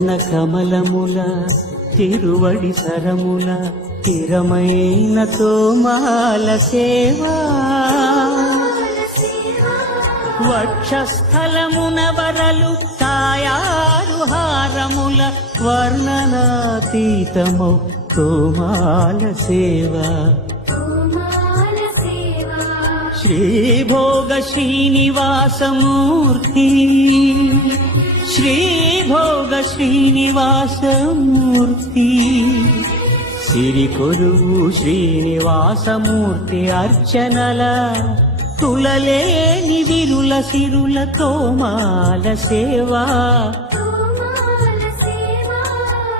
కమలముల తిరువడి సరముల తిరమైన తోమాల సేవా వక్షస్థలమున వరలు తాయారు హారముల వర్ణనాతీతమౌ తోమాల సేవా శ్రీభోగ శ్రీనివాసమూర్తి శ్రీభోగ శ్రీనివాసమూర్తి సిరికొలువు శ్రీనివాసమూర్తి అర్చనల తులలేని విరుల సిరుల తోమాల సేవా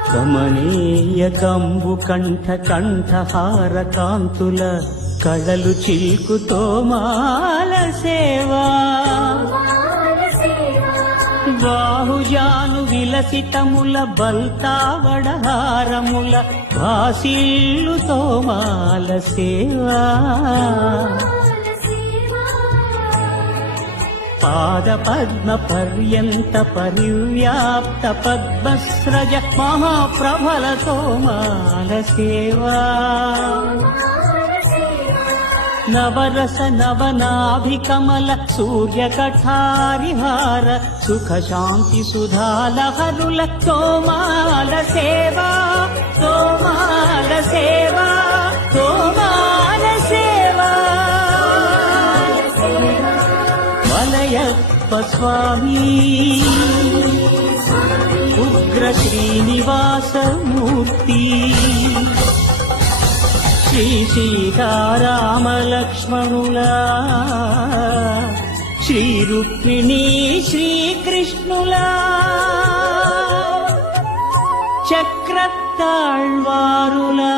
కమనీయ కంబు కంఠ కంఠహార కాంతుల కళలు చిల్కు తోమాల సేవా బాహుజాను విలసితముల బల్తావడహారముల భాసిల్లు తోమాల సేవా పాద పద్మ పర్యంత పరివ్యాప్త పద్మస్రజ మహాప్రభల తోమాల సేవా నవరస నవనాభికమల సూర్యకఠారిహార సుఖ శాంతి సుధాలహరుల తోమాల సేవా తోమాల సేవా తోమాల సేవా వలయప్ప స్వామి ఉగ్ర శ్రీనివాసమూర్తి శ్రీ సీతారామలక్ష్మణులా శ్రీ రుక్మిణీ శ్రీకృష్ణులా చక్రతాళ్వారులా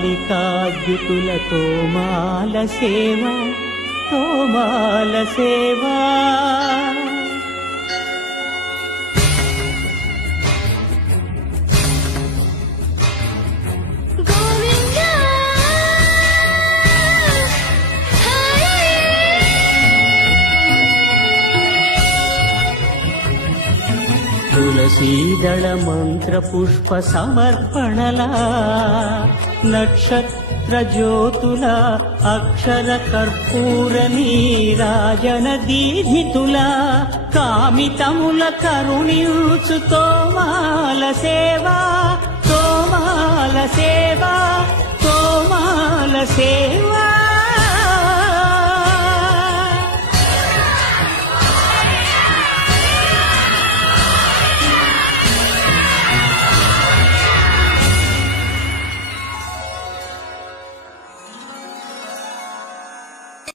పూమాలికాద్యుతుల తోమాల సేవా తోమాల సేవా తులసీదళ మంత్ర పుష్ప సమర్పణల నక్షత్ర జ్యోతుల అక్షర కర్పూర నీరాజన దీధితుల కామితముల కరుణించు తోమాల సేవా తోమాల సేవా తోమాల సేవా